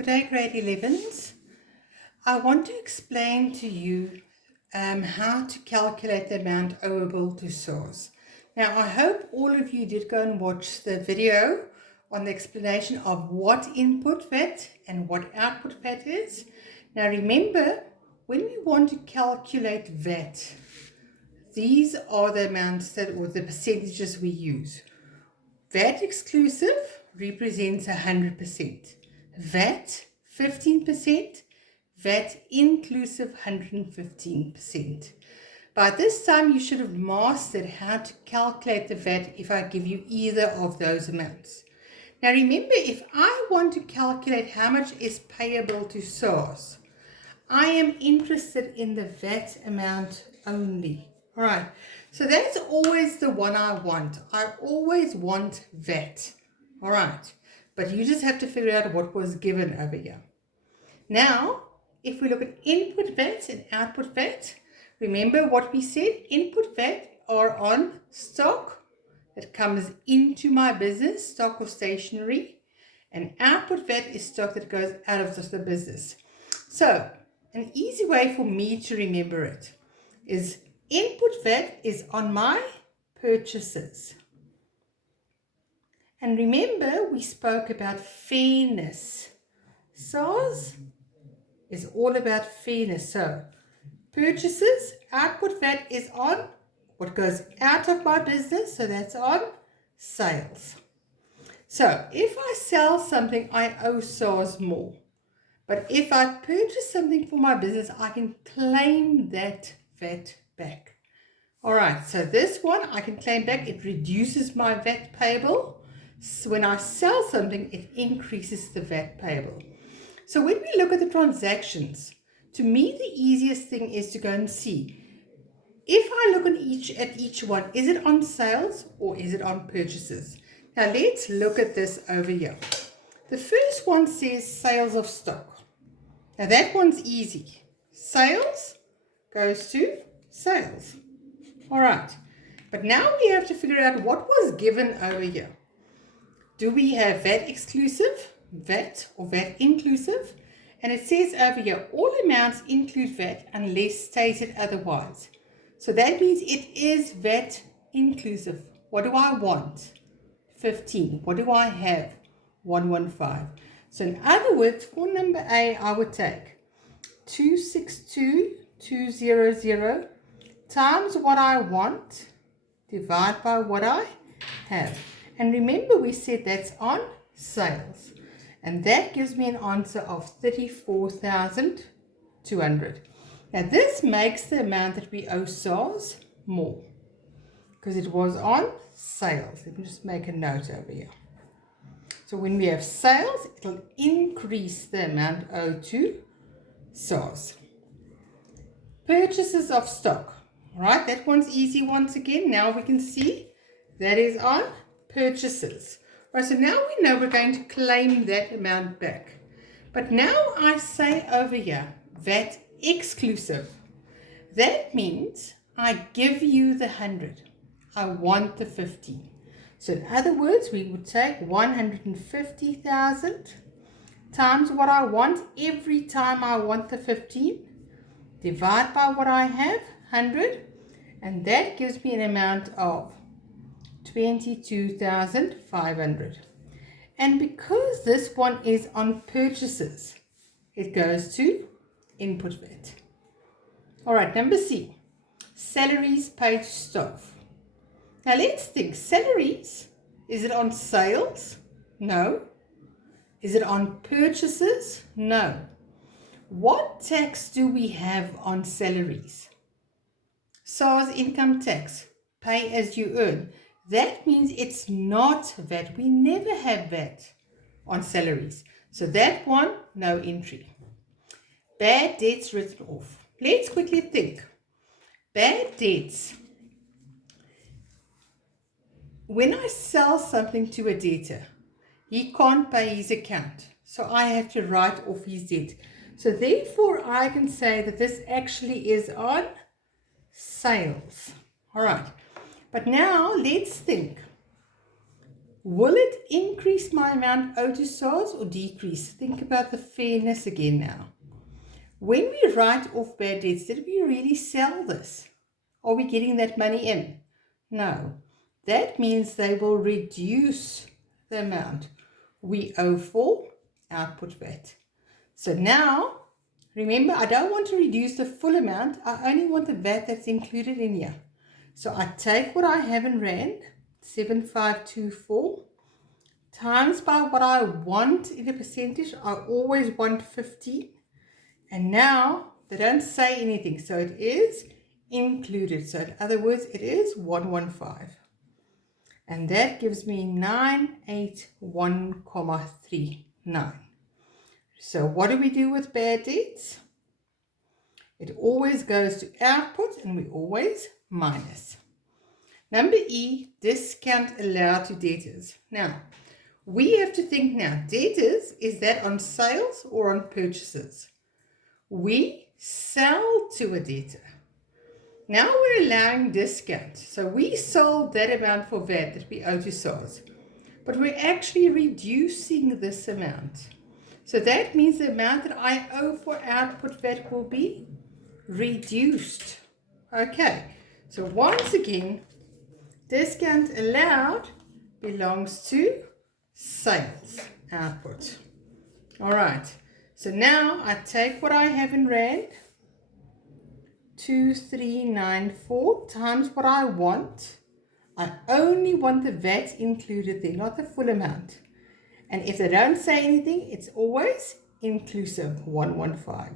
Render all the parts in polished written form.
Good day, grade 11s. I want to explain to you how to calculate the amount owable to SARS. Now, I hope all of you did go and watch the video on the explanation of what input VAT and what output VAT is. Now, remember, when we want to calculate VAT, these are the amounts or the percentages we use. VAT exclusive represents 100%. VAT 15%. VAT inclusive 115%. By this time, you should have mastered how to calculate the VAT if I give you either of those amounts. Now remember, if I want to calculate how much is payable to SARS, I am interested in the VAT amount only. All right, so that's always the one I want. I always want VAT. All right, but you just have to figure out what was given over here. Now, if we look at input VAT and output VAT, remember what we said, input VAT are on stock that comes into my business, stock or stationery, and output VAT is stock that goes out of the business. So, an easy way for me to remember it is input VAT is on my purchases. And remember, we spoke about fairness. SARS is all about fairness. So, purchases, output VAT is on what goes out of my business, so that's on sales. So, if I sell something, I owe SARS more. But if I purchase something for my business, I can claim that VAT back. All right, so this one I can claim back. It reduces my VAT payable. So when I sell something, it increases the VAT payable. So when we look at the transactions, to me the easiest thing is to go and see, if I look at each one, is it on sales or is it on purchases? Now let's look at this over here. The first one says sales of stock. Now that one's easy. Sales goes to sales. All right. But now we have to figure out what was given over here. Do we have VAT exclusive, VAT or VAT inclusive? And it says over here, all amounts include VAT unless stated otherwise. So that means it is VAT inclusive. What do I want? 15. What do I have? 115. So in other words, for number A, I would take 262,200 times what I want, divide by what I have. And remember, we said that's on sales. And that gives me an answer of 34,200. Now this makes the amount that we owe SARS more, because it was on sales. Let me just make a note over here. So when we have sales, it will increase the amount owed to SARS. Purchases of stock. All right, that one's easy once again. Now we can see that is on purchases. All right, so now we know we're going to claim that amount back. But now I say over here, VAT exclusive. That means I give you the 100. I want the 15. So in other words, we would take 150,000 times what I want every time I want the 15, divide by what I have, 100, and that gives me an amount of 22,500. And because this one is on purchases, it goes to input VAT. All right, number C, salaries paid to staff. Now let's think, salaries, is it on sales? No. Is it on purchases? No. What tax do we have on salaries? SARS income tax, pay as you earn. That means it's not VAT. We never have VAT on salaries. So that one, no entry. Bad debts written off. Let's quickly think. Bad debts. When I sell something to a debtor, he can't pay his account. So I have to write off his debt. So therefore, I can say that this actually is on sales. All right. But now let's think. Will it increase my amount owed to SARS or decrease? Think about the fairness again now. When we write off bad debts, did we really sell this? Are we getting that money in? No. That means they will reduce the amount we owe for output VAT. So now, remember, I don't want to reduce the full amount. I only want the VAT that's included in here. So I take what I have in Rand, 7524, times by what I want in a percentage. I always want 15. And now they don't say anything. So it is included. So in other words, it is 115. And that gives me 981.39. So what do we do with bad debts? It always goes to output and we always minus. Number E, discount allowed to debtors. Now, we have to think now, debtors, is that on sales or on purchases? We sell to a debtor. Now we're allowing discount. So we sold that amount for VAT that we owe to SARS, but we're actually reducing this amount. So that means the amount that I owe for output VAT will be reduced. Okay, so once again, discount allowed belongs to sales output. All right, so now I take what I have in Rand, 2394 times what I want. I only want the VAT included there, not the full amount. And if they don't say anything, it's always inclusive, 115.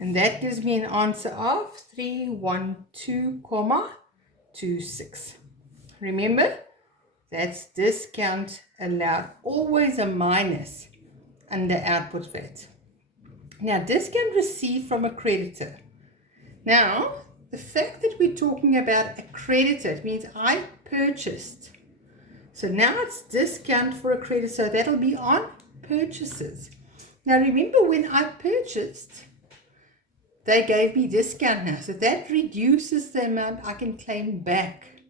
And that gives me an answer of 312.26. Remember, that's discount allowed, always a minus under output VAT. Now, discount received from a creditor. Now, the fact that we're talking about a creditor, it means I purchased. So now it's discount for a creditor, so that'll be on purchases. Now remember, when I purchased, they gave me discount now, so that reduces the amount I can claim back.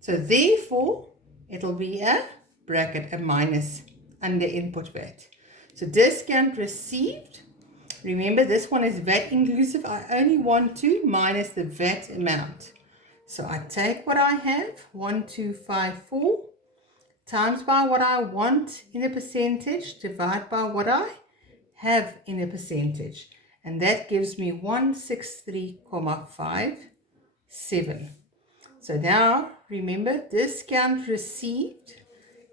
So therefore, it'll be a bracket, a minus under input VAT. So discount received. Remember, this one is VAT inclusive. I only want to minus the VAT amount. So I take what I have, 1254, times by what I want in a percentage, divide by what I have in a percentage. And that gives me 163.57. So now, remember, discount received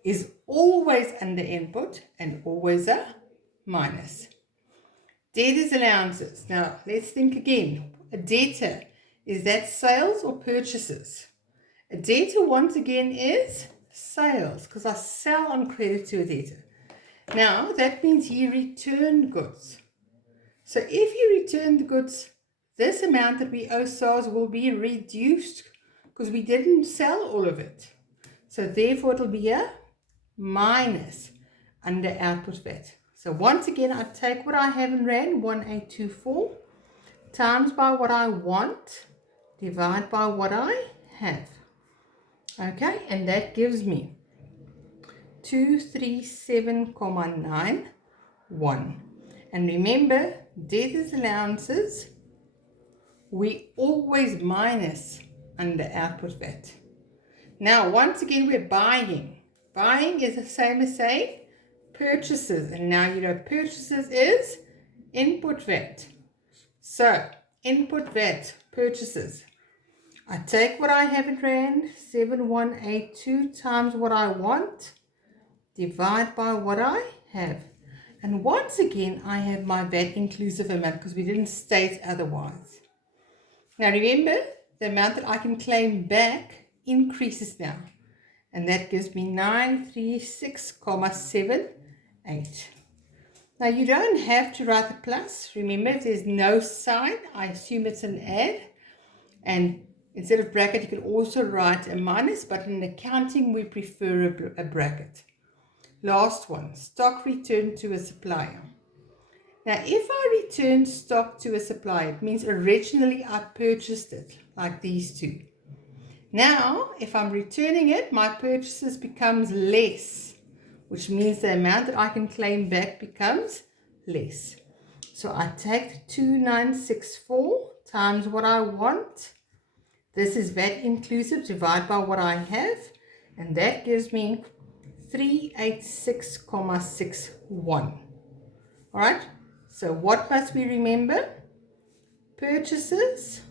is always under input and always a minus. Debtors allowances. Now, let's think again. A debtor, is that sales or purchases? A debtor, once again, is sales, because I sell on credit to a debtor. Now, that means he returned goods. So if you return the goods, this amount that we owe SARS will be reduced because we didn't sell all of it. So therefore, it will be a minus under output VAT. So once again, I take what I have in Rand, 1824, times by what I want, divide by what I have. Okay, and that gives me 237.91. And remember, debtors allowances, we always minus under output VAT. Now, once again, we're buying. Buying is the same as saying purchases. And now you know purchases is input VAT. So, input VAT, purchases. I take what I have in Rand, 7182 times what I want, divide by what I have. And once again, I have my VAT inclusive amount because we didn't state otherwise. Now remember, the amount that I can claim back increases now. And that gives me 936.78. Now you don't have to write the plus. Remember, if there's no sign, I assume it's an add. And instead of bracket, you can also write a minus, but in accounting, we prefer a bracket. Last one, stock returned to a supplier. Now, if I return stock to a supplier, it means originally I purchased it, like these two. Now, if I'm returning it, my purchases becomes less, which means the amount that I can claim back becomes less. So I take 2964 times what I want. This is VAT inclusive, divide by what I have, and that gives me 386.61. All right, so what must we remember? Purchases,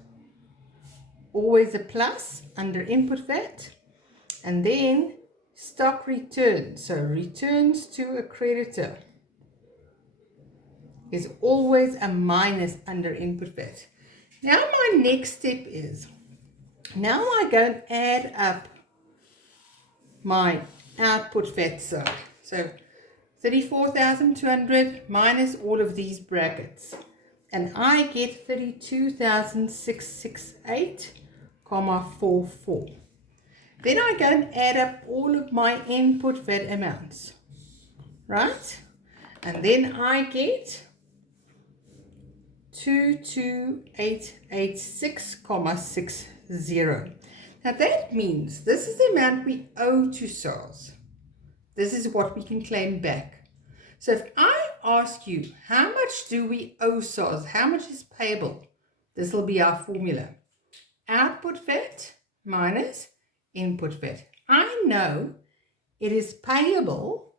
always a plus under input VAT, and then stock returns. So returns to a creditor is always a minus under input VAT. Now my next step is, now I go and add up my output VAT side. So 34,200 minus all of these brackets, and I get 32,668.44. Then I go and add up all of my input VAT amounts, right? And then I get 22,886.60. Now that means this is the amount we owe to SARS. This is what we can claim back. So if I ask you, how much do we owe SARS? How much is payable? This will be our formula. Output VAT minus input VAT. I know it is payable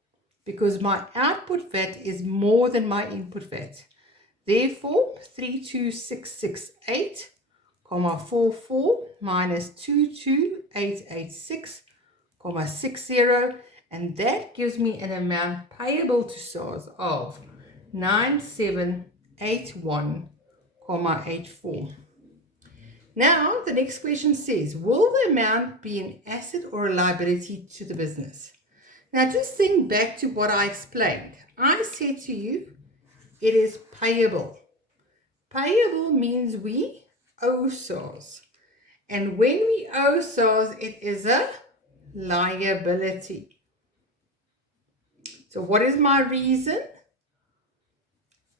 because my output VAT is more than my input VAT. Therefore, 32,668.44 minus 22,886.60, and that gives me an amount payable to SARS of 9781.84. Now, the next question says, will the amount be an asset or a liability to the business? Now, just think back to what I explained. I said to you, it is payable. Payable means we owe SARS. And when we owe SARS, it is a liability. So what is my reason?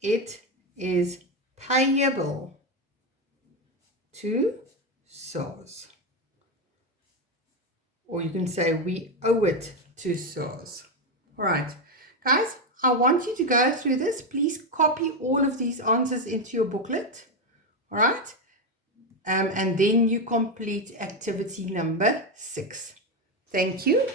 It is payable to SARS. Or you can say we owe it to SARS. All right, guys, I want you to go through this. Please copy all of these answers into your booklet. All right, and then you complete activity number 6. Thank you.